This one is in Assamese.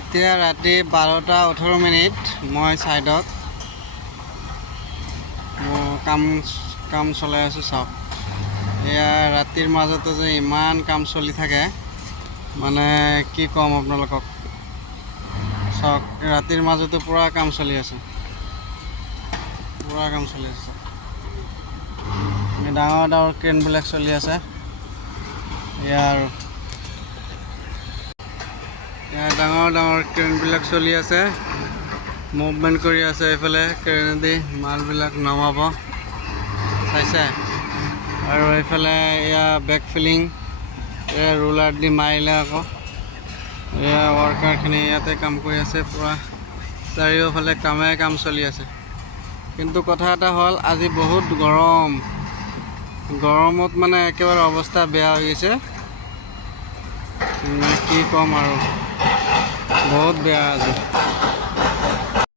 এতিয়া ৰাতি 12:18 মই সাইডত কাম চলাই আছো চাওক এয়া ৰাতিৰ মাজতে যে ইমান কাম চলি থাকে মানে কি কম আপোনালোকক চাওক ৰাতিৰ মাজতে পুৰা কাম চলি আছে ডাঙৰ ডাঙৰ ক্ৰেনবিলাক চলি আছে ইয়াৰ ডাঙৰ ডাঙৰ ক্ৰেনবিলাক চলি আছে মুভমেণ্ট কৰি আছে এইফালে ক্ৰেনেদি মালবিলাক নমাব চাইছে আৰু এইফালে এয়া বেক ফিলিং এয়া ৰোলাৰ দি মাৰিলে আকৌ এয়া ৱৰ্কাৰখিনি ইয়াতে কাম কৰি আছে পুৰা চাৰিওফালে কাম চলি আছে কিন্তু কথা এটা হ'ল আজি বহুত গৰমত মানে একেবাৰে অৱস্থা বেয়া হৈ গৈছে কি ক'ম আৰু বহুত বেয়া আজি